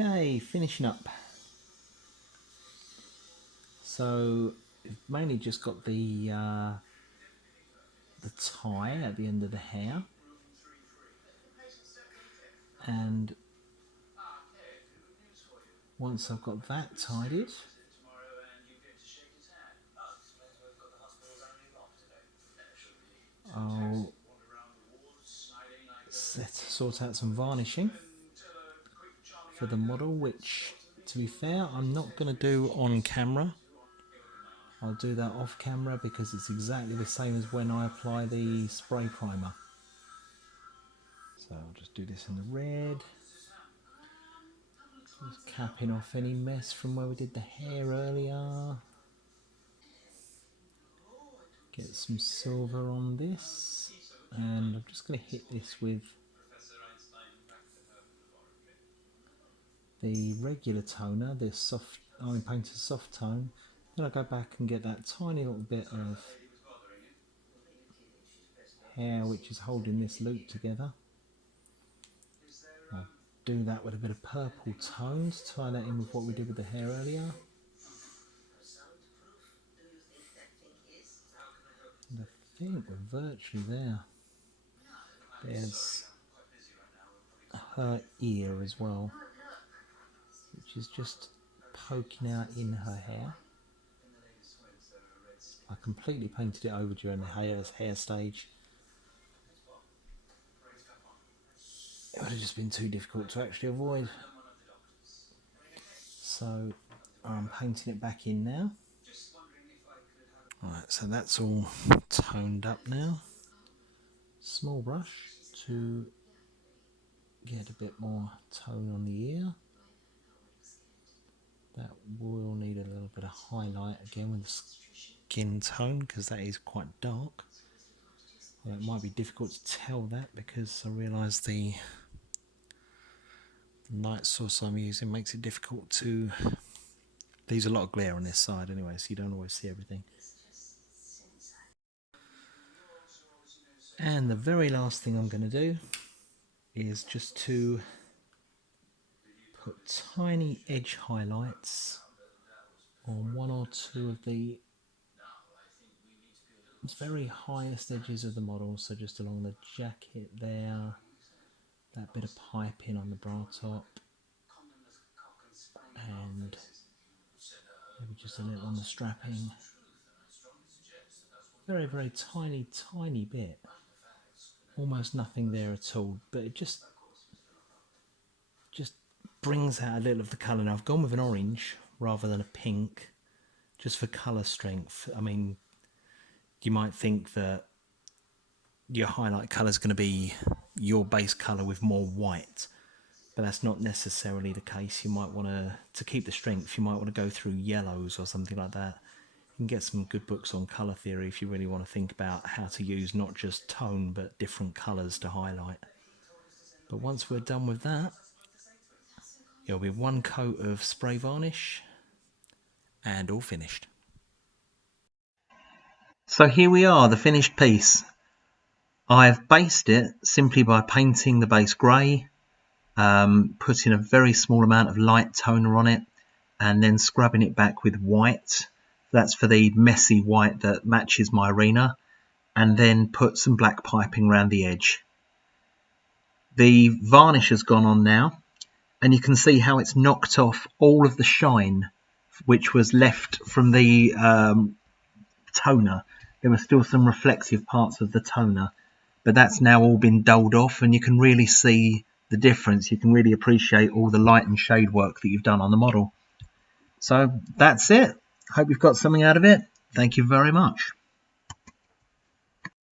Okay, finishing up. So we've mainly just got the tie at the end of the hair, and once I've got that tidied, I'll sort out some varnishing for the model, which, to be fair, I'm not going to do on camera. I'll do that off camera because it's exactly the same as when I apply the spray primer. So I'll just do this in the red. Just capping off any mess from where we did the hair earlier. Get some silver on this, and I'm just going to hit this with the regular toner, this soft Iron Painter soft tone. Then I'll go back and get that tiny little bit of hair which is holding this loop together. I'll do that with a bit of purple tone to tie that in with what we did with the hair earlier. And I think we're virtually there. There's her ear as well, which is just poking out in her hair. I completely painted it over during the hair stage. It would have just been too difficult to actually avoid. So I'm painting it back in now. Alright, so that's all toned up now. Small brush to get a bit more tone on the ear. That will need a little bit of highlight again with the skin tone because that is quite dark. Well, it might be difficult to tell that because I realise the light source I'm using makes it difficult to... Leaves a lot of glare on this side anyway, so you don't always see everything. And the very last thing I'm going to do is just to put tiny edge highlights on one or two of the very highest edges of the model, so just along the jacket there, that bit of piping on the bra top, and maybe just a little on the strapping. Very, very tiny bit. Almost nothing there at all, but it just brings out a little of the colour. Now I've gone with an orange rather than a pink, just for colour strength. I mean, you might think that your highlight colour is going to be your base colour with more white, but that's not necessarily the case. You might want to keep the strength, you might want to go through yellows or something like that. You can get some good books on colour theory if you really want to think about how to use not just tone but different colours to highlight. But once we're done with that, it'll be one coat of spray varnish and all finished. So here we are, the finished piece. I've based it simply by painting the base grey, putting a very small amount of light toner on it, and then scrubbing it back with white. That's for the messy white that matches my arena, and then put some black piping around the edge. The varnish has gone on now, and you can see how it's knocked off all of the shine which was left from the toner. There were still some reflective parts of the toner, but that's now all been dulled off, and you can really see the difference. You can really appreciate all the light and shade work that you've done on the model. So that's it. Hope you've got something out of it. Thank you very much.